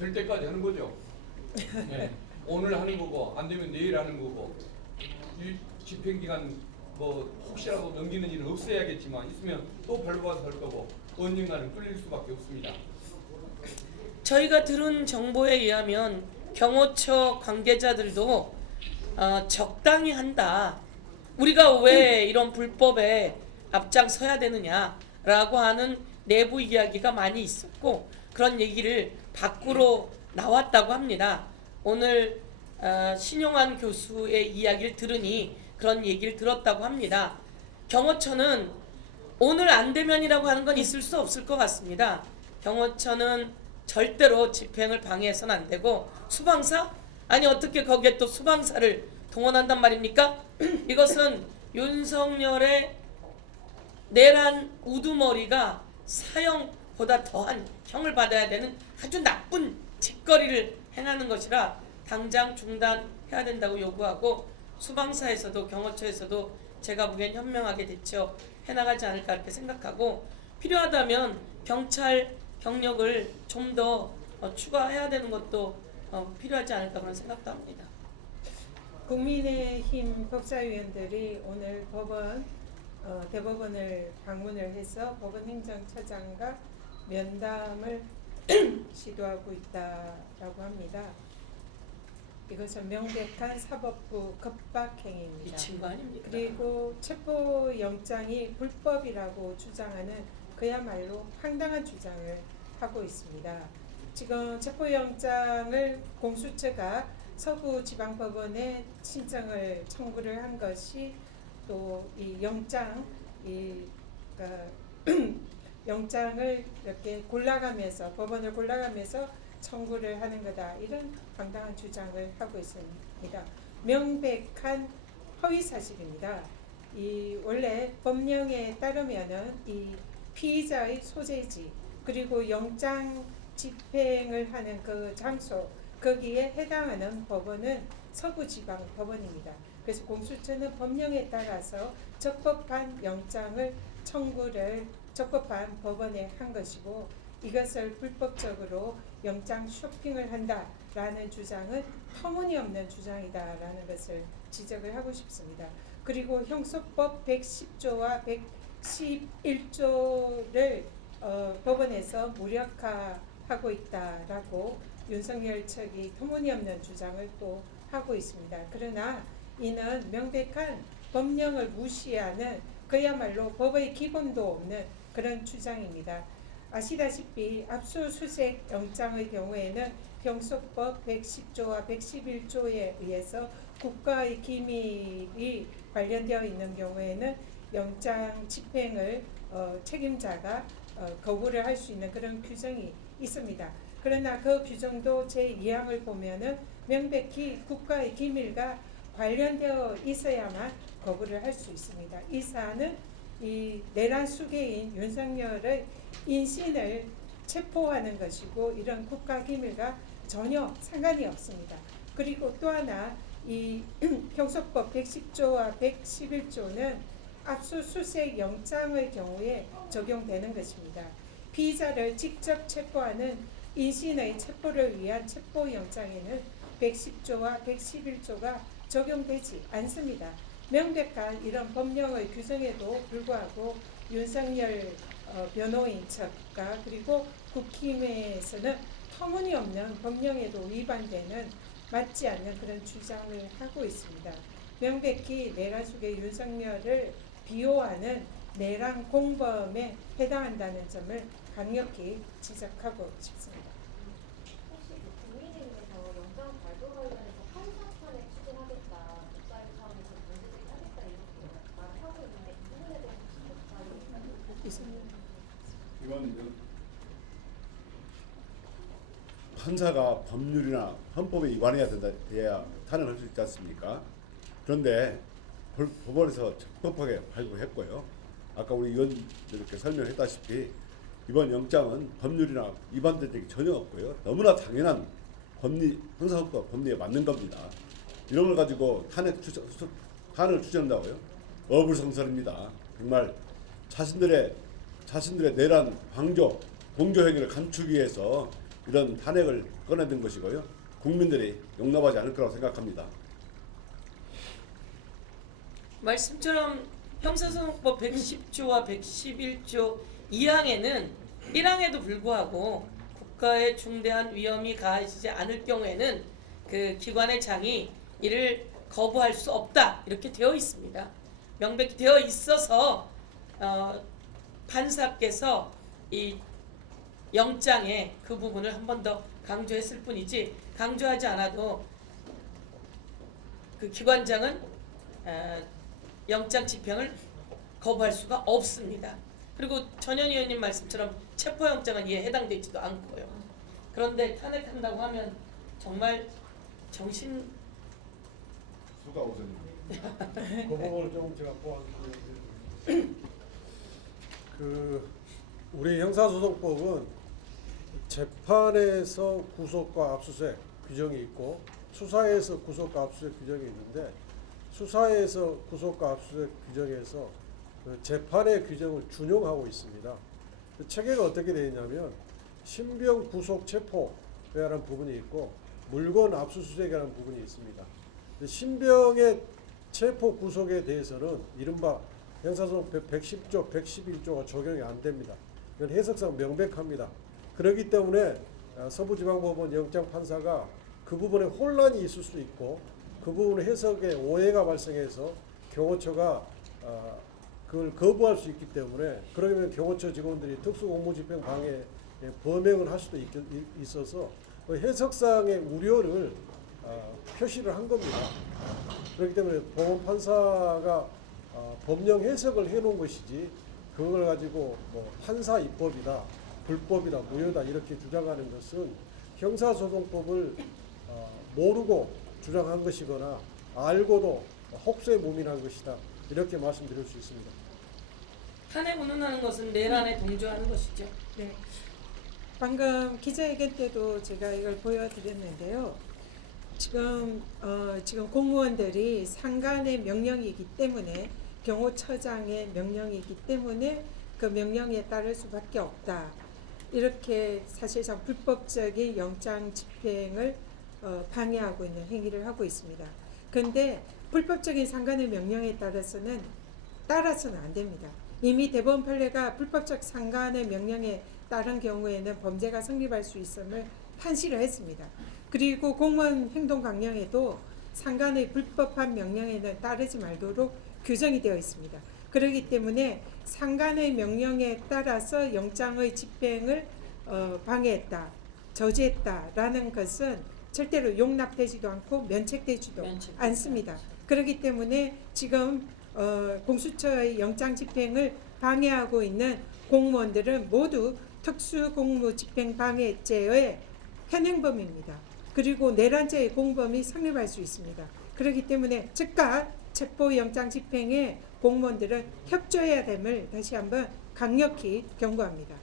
될 때까지 하는 거죠. 네. 오늘 하는 거고 안 되면 내일 하는 거고 이 집행기간 뭐 혹시라도 넘기는 일은 없어야겠지만 있으면 또 벌받아서 할 거고 언젠가는 뚫릴 수밖에 없습니다. 저희가 들은 정보에 의하면 경호처 관계자들도 적당히 한다. 우리가 왜 이런 불법에 앞장서야 되느냐라고 하는 내부 이야기가 많이 있었고 그런 얘기를 밖으로 나왔다고 합니다. 오늘 신용환 교수의 이야기를 들으니 그런 얘기를 들었다고 합니다. 경호처는 오늘 안 되면이라고 하는 건 있을 수 없을 것 같습니다. 경호처는 절대로 집행을 방해해서는 안 되고 수방사? 아니 어떻게 거기에 또 수방사를 동원한단 말입니까? 이것은 윤석열의 내란 우두머리가 사형보다 더한 형을 받아야 되는 아주 나쁜 짓거리를 행하는 것이라 당장 중단해야 된다고 요구하고 수방사에서도 경호처에서도 제가 보기엔 현명하게 대처해 나가지 않을까 이렇게 생각하고 필요하다면 경찰 경력을 좀 더 추가해야 되는 것도 필요하지 않을까 그런 생각도 합니다. 국민의힘 법사위원들이 오늘 대법원을 방문을 해서 법원 행정처장과 면담을 시도하고 있다라고 합니다. 이것은 명백한 사법부 겁박행위입니다. 미친 거 아닙니까? 그리고 체포영장이 불법이라고 주장하는 그야말로 황당한 주장을 하고 있습니다. 지금 체포영장을 공수처가 서부지방법원에 신청을 청구를 한 것이 또 이 영장을 이렇게 골라가면서 법원을 골라가면서 청구를 하는 거다 이런 황당한 주장을 하고 있습니다. 명백한 허위 사실입니다. 이 원래 법령에 따르면은 이 피의자의 소재지 그리고 영장 집행을 하는 그 장소 거기에 해당하는 법원은 서부지방법원입니다. 그래서 공수처는 법령에 따라서 적법한 영장을 청구를 적법한 법원에 한 것이고 이것을 불법적으로 영장 쇼핑을 한다라는 주장은 터무니없는 주장이다라는 것을 지적을 하고 싶습니다. 그리고 형소법 110조와 111조를 법원에서 무력화하고 있다라고 윤석열 측이 터무니없는 주장을 또 하고 있습니다. 그러나 이는 명백한 법령을 무시하는 그야말로 법의 기본도 없는 그런 주장입니다. 아시다시피 압수수색 영장의 경우에는 형소법 110조와 111조에 의해서 국가의 기밀이 관련되어 있는 경우에는 영장 집행을 책임자가 거부를 할 수 있는 그런 규정이 있습니다. 그러나 그 규정도 제2항을 보면은 명백히 국가의 기밀과 관련되어 있어야만 거부를 할 수 있습니다. 이 사안은 이 내란 수괴인 윤석열의 인신을 체포하는 것이고 이런 국가 기밀과 전혀 상관이 없습니다. 그리고 또 하나 이 형소법 110조와 111조는 압수수색 영장의 경우에 적용되는 것입니다. 피의자를 직접 체포하는 인신의 체포를 위한 체포영장에는 110조와 111조가 적용되지 않습니다. 명백한 이런 법령의 규정에도 불구하고 윤석열 변호인 측과 그리고 국힘에서는 터무니없는 법령에도 위반되는 맞지 않는 그런 주장을 하고 있습니다. 명백히 내란 속의 윤석열을 비호하는 내란 공범에 해당한다는 점을 강력히 지적하고 싶습니다. 혹시 국민의힘에서 영장 발부 관련해서 판사판에 추진하겠다, 법사위 차원에서 문제제기 하겠다 이렇게 말을 하고 있는데 이 부분에 대해서 혹시 법사위 이건 판사가 법률이나 헌법에 위반해야 된다 해야 탄핵할 수 있지 않습니까? 그런데 법원에서 적법하게 발부했고요. 아까 우리 의원 이렇게 설명했다시피 이번 영장은 법률이나 위반된 적이 전혀 없고요. 너무나 당연한 형사헌법 법리에 맞는 겁니다. 이런 걸 가지고 탄핵을 추진한다고요? 어불성설입니다. 정말 자신들의 내란 방조, 공조 행위를 감추기 위해서 이런 탄핵을 꺼내든 것이고요. 국민들이 용납하지 않을 거라고 생각합니다. 말씀처럼 형사소송법 110조와 111조 2항에는 1항에도 불구하고 국가에 중대한 위험이 가해지지 않을 경우에는 그 기관의 장이 이를 거부할 수 없다 이렇게 되어 있습니다. 명백히 되어 있어서 판사께서 이 영장에 그 부분을 한 번 더 강조했을 뿐이지 강조하지 않아도 그 기관장은 영장 집행을 거부할 수가 없습니다. 그리고 전현 의원님 말씀처럼 체포영장은 이에 해당되지도 않고요. 그런데 탄핵한다고 하면 정말 정신 수가 우선입니다. 그 부분을 조금 제가 보완드리면 우리 형사소송법은 재판에서 구속과 압수수색 규정이 있고 수사에서 구속과 압수수색 규정이 있는데 수사에서 구속과 압수수색 규정에서 그 재판의 규정을 준용하고 있습니다. 그 체계가 어떻게 되어 있냐면 신병 구속 체포라는 부분이 있고 물건 압수수색이라는 부분이 있습니다. 신병의 체포 구속에 대해서는 이른바 형사소송법 110조, 111조가 적용이 안 됩니다. 이건 해석상 명백합니다. 그렇기 때문에 서부지방법원 영장판사가 그 부분에 혼란이 있을 수 있고 그 부분 해석에 오해가 발생해서 경호처가 그걸 거부할 수 있기 때문에 그러면 경호처 직원들이 특수공무집행 방해에 범행을 할 수도 있어서 그 해석상의 우려를 표시를 한 겁니다. 그렇기 때문에 법원 판사가 법령 해석을 해놓은 것이지 그걸 가지고 뭐 판사 입법이다, 불법이다, 무효다 이렇게 주장하는 것은 형사소송법을 모르고 주장한 것이거나 알고도 혹세에 무민한 것이다 이렇게 말씀드릴 수 있습니다. 탄핵 운운하는 것은 내란에 동조하는 것이죠. 네. 방금 기자회견 때도 제가 이걸 보여드렸는데요. 지금 공무원들이 상관의 명령이기 때문에 경호처장의 명령이기 때문에 그 명령에 따를 수밖에 없다. 이렇게 사실상 불법적인 영장 집행을 방해하고 있는 행위를 하고 있습니다. 그런데 불법적인 상관의 명령에 따라서는 안 됩니다. 이미 대법원 판례가 불법적 상관의 명령에 따른 경우에는 범죄가 성립할 수 있음을 판시를 했습니다. 그리고 공무원 행동 강령에도 상관의 불법한 명령에는 따르지 말도록 규정이 되어 있습니다. 그렇기 때문에 상관의 명령에 따라서 영장의 집행을 방해했다, 저지했다라는 것은 절대로 용납되지도 않고 면책되지도 않습니다. 그렇기 때문에 지금 공수처의 영장 집행을 방해하고 있는 공무원들은 모두 특수공무집행방해죄의 현행범입니다. 그리고 내란죄의 공범이 성립할 수 있습니다. 그렇기 때문에 즉각 체포영장 집행에 공무원들은 협조해야 됨을 다시 한번 강력히 경고합니다.